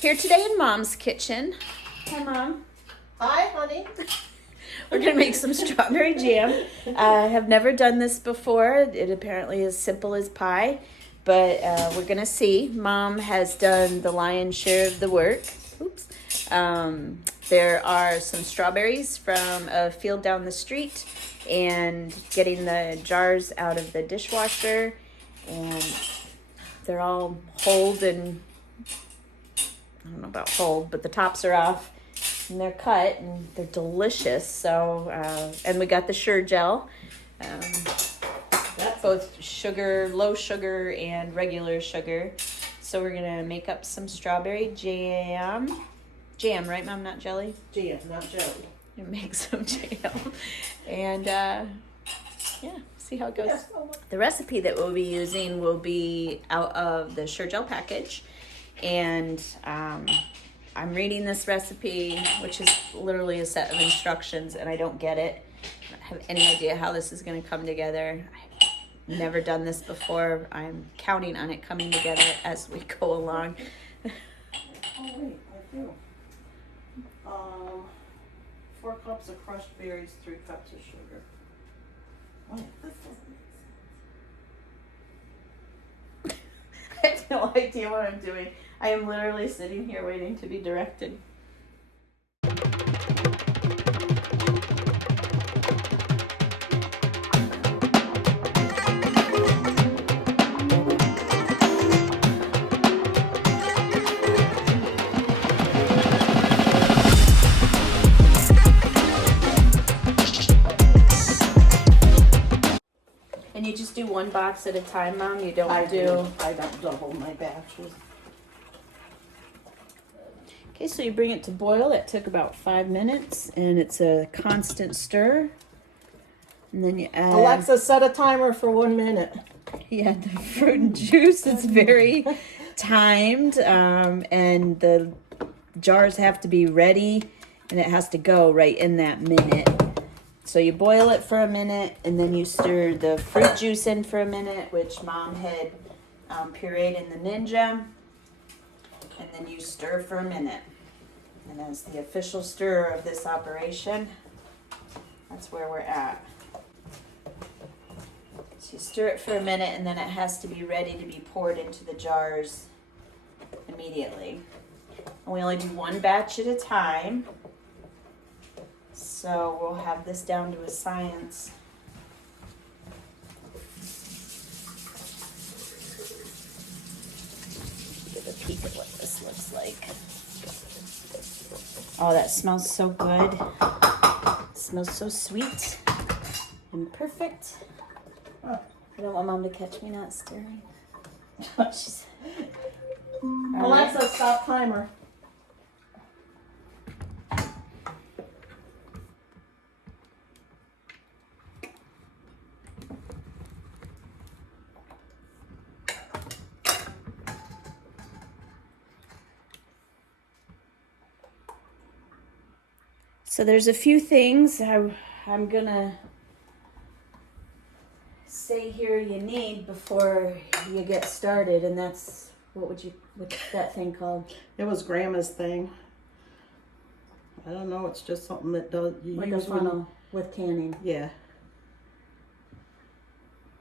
Here today in Mom's kitchen. Hi, Mom. Hi, honey. We're gonna make some strawberry jam. I have never done this before. It apparently is simple as pie, but we're gonna see. Mom has done the lion's share of the work. Oops. There are some strawberries from a field down the street, and getting the jars out of the dishwasher, and they're all hulled and I don't know about hulled, but the tops are off. And they're cut and they're delicious. So, and we got the surejell. That's both sugar, low sugar, and regular sugar. So we're gonna make up some strawberry jam. Jam, right, Mom? Not jelly. Jam, not jelly. And make some jam, and yeah, see how it goes. Yes. The recipe that we'll be using will be out of the surejell package, and I'm reading this recipe, which is literally a set of instructions, and I don't get it. I don't have any idea how this is going to come together. I've never done this before. I'm counting on it coming together as we go along. Oh, wait, I do. 4 cups of crushed berries, 3 cups of sugar. Wait, this doesn't make sense. I have no idea what I'm doing. I am literally sitting here waiting to be directed. And you just do one box at a time, Mom? You don't I do... I don't double my batches. Okay, so you bring it to boil. It took about 5 minutes, and it's a constant stir. And then you add... Alexa, set a timer for 1 minute. Yeah, the fruit and juice. It's very timed, and the jars have to be ready, and it has to go right in that minute. So you boil it for a minute, and then you stir the fruit juice in for a minute, which Mom had pureed in the Ninja. And then you stir for a minute. And as the official stirrer of this operation, that's where we're at. So you stir it for a minute, and then it has to be ready to be poured into the jars immediately. And we only do one batch at a time. So we'll have this down to a science. Give a peek at what this looks like. Oh, that smells so good. It smells so sweet and perfect. I don't want Mom to catch me not stirring. She's... Alexa, stop timer. So there's a few things I'm gonna say here you need before you get started, and that's what's that thing called? It was Grandma's thing. I don't know. It's just something that does. Like a funnel with canning. Yeah.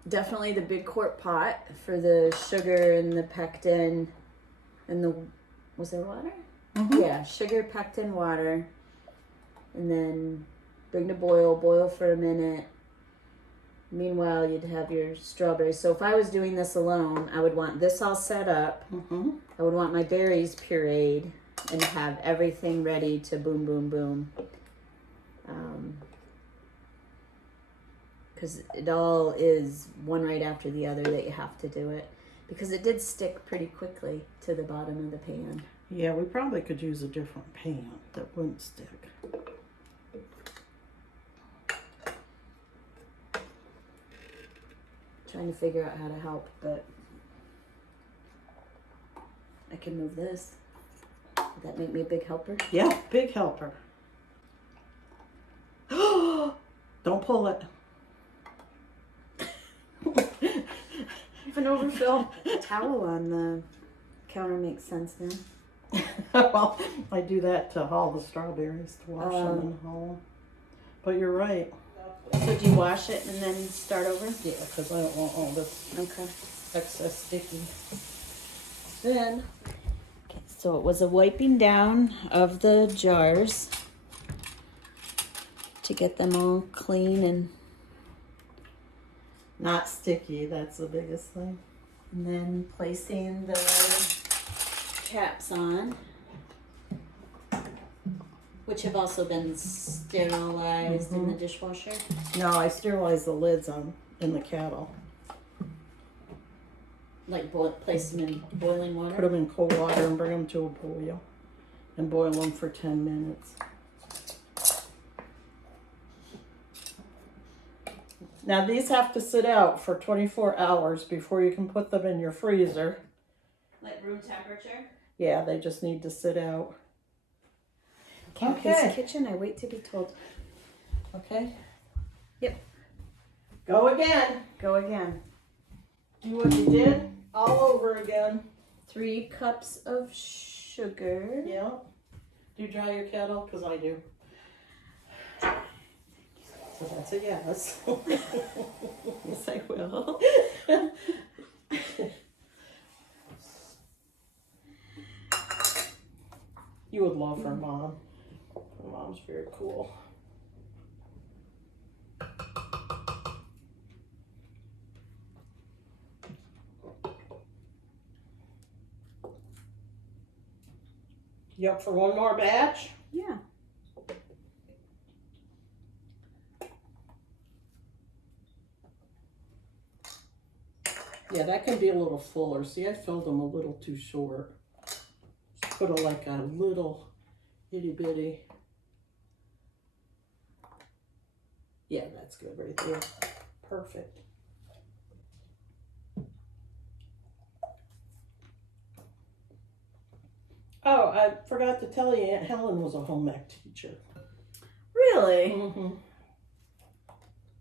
Definitely the big quart pot for the sugar and the pectin and the, was there water? Mm-hmm. Yeah, sugar, pectin, water. And then bring to boil for a minute. Meanwhile, you'd have your strawberries. So if I was doing this alone, I would want this all set up. Mm-hmm. I would want my berries pureed and have everything ready to boom, boom, boom. Because it all is one right after the other that you have to do it. Because it did stick pretty quickly to the bottom of the pan. Yeah, we probably could use a different pan that wouldn't stick. Trying to figure out how to help, but I can move this. Would that make me a big helper? Yeah, big helper. Don't pull it. If an overfill towel on the counter makes sense now. Well, I do that to haul the strawberries, to wash them and haul them. But you're right. So do you wash it and then start over? Yeah, because I don't want all this Okay. excess sticky. Then, Okay, so it was a wiping down of the jars to get them all clean and not sticky, that's the biggest thing. then placing the caps on, which have also been sterilized in the dishwasher. No, I sterilize the lids on in the kettle. Like place them in boiling Put water. them in cold water and bring them to a boil. And boil them for 10 minutes. Now these have to sit out for 24 hours before you can put them in your freezer. Like room temperature. Yeah, they just need to sit out. Campy's kitchen. I wait to be told. Okay. Yep. Go again. Go again. Do what you did all over again. 3 cups of sugar. Yeah. Do you dry your kettle? Because I do. So that's a yes. Yes, I will. You would love her mom. Her mom's very cool. You up for one more batch? Yeah. Yeah, that can be a little fuller. See, I filled them a little too short. Just put like a little itty bitty. Yeah, that's good right there. Perfect. Oh, I forgot to tell you, Aunt Helen was a home ec teacher. Really? Mm-hmm.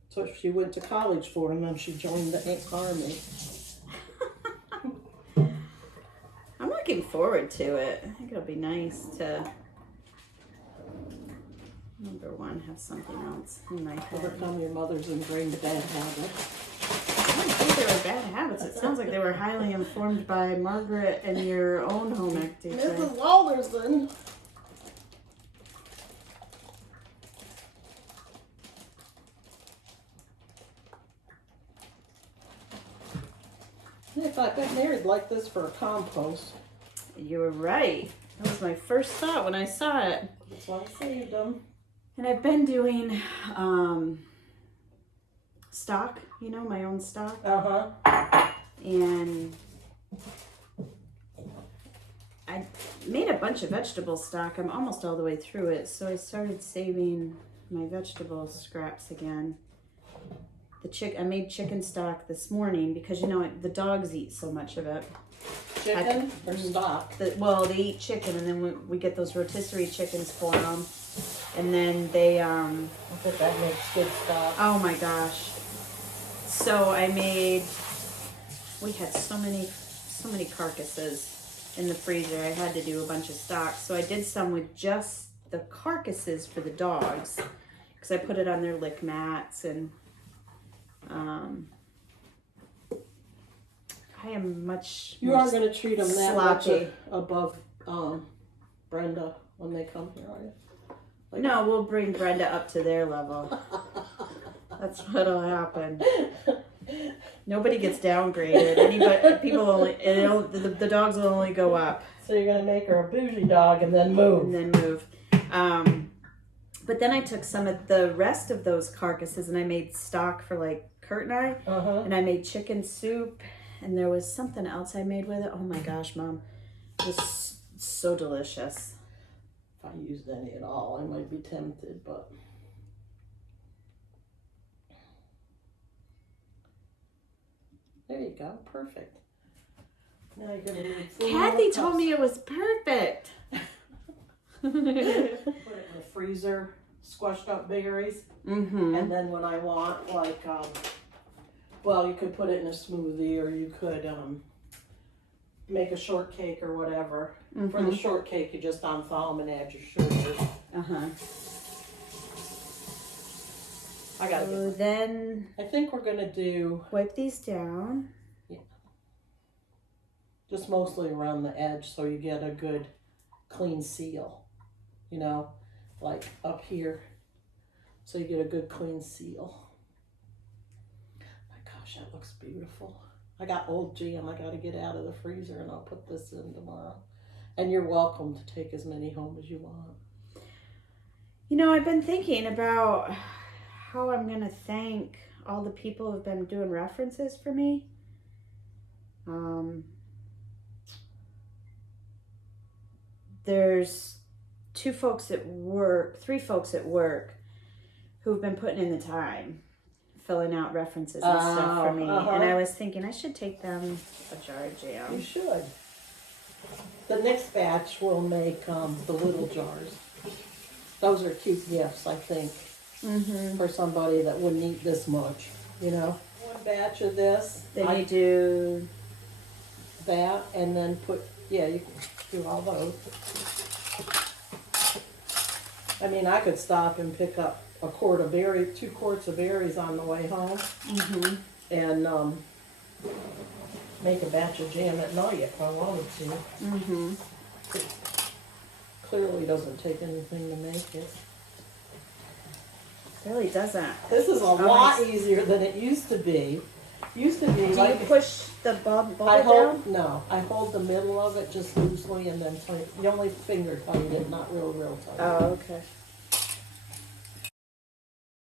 So she went to college for, and then she joined the Army. I'm looking forward to it. I think it'll be nice to, number one, have something else in my head. Overcome your mother's ingrained bad habit. I don't think they were bad habits. It sounds like they were highly informed by Margaret and your own home ec teacher. Mrs. Alderson. If I got married like this for a compost, You were right. That was my first thought when I saw it. that's why I saved them. And I've been doing stock, my own stock. Uh-huh. And I made a bunch of vegetable stock. I'm almost all the way through it. So I started saving my vegetable scraps again. I made chicken stock this morning because, the dogs eat so much of it. Chicken or stock? They eat chicken, and then we get those rotisserie chickens for them. And then they, I think that makes good stock. oh my gosh. So we had so many carcasses in the freezer. I had to do a bunch of stock. So I did some with just the carcasses for the dogs because I put it on their lick mats and I am much You more are going to treat them that much sloppy. above Brenda when they come here, are you? No, we'll bring Brenda up to their level. That's what'll happen. Nobody gets downgraded. The dogs will only go up. So you're going to make her a bougie dog and then move. But then I took some of the rest of those carcasses and I made stock for like Kurt and I. Uh-huh. And I made chicken soup. And there was something else I made with it. Oh my gosh, Mom. It was so delicious. If I used any at all, I might be tempted, but... There you go. Perfect. Now you're going to need 4 more Kathy cups. told me it was perfect. Put it in the freezer, squashed up berries. Mm-hmm. And then when I want, you could put it in a smoothie or you could make a shortcake or whatever. For Mm-hmm. the shortcake, you just unthaw them and add your sugar. Uh-huh. I gotta So get. then I think we're gonna do wipe these down. just mostly around the edge, so you get a good clean seal. You know, like up here, so you get a good clean seal. My gosh, that looks beautiful. I got old jam I gotta get out of the freezer, and I'll put this in tomorrow. And you're welcome to take as many home as you want. You know, I've been thinking about how I'm going to thank all the people who've been doing references for me. There's three folks at work who've been putting in the time, filling out references and stuff for me. Uh-huh. And I was thinking I should take them a jar of You jam. should. The next batch will make the little jars. Those are cute gifts, I think, Mm-hmm. for somebody that wouldn't eat this much, you know. One batch of this, Then you do, that, and then you can do all those. I mean, I could stop and pick up a quart of 2 quarts of berries on the way home, mm-hmm. and make a batch of jam at night if I wanted to. Mm-hmm. Clearly doesn't take anything to make it. Really doesn't. This is a lot easier than it used to be. Used to be Do like you push the bubble I down? I hold the middle of it just loosely and then you only finger tighten it, not real tight. Oh, okay.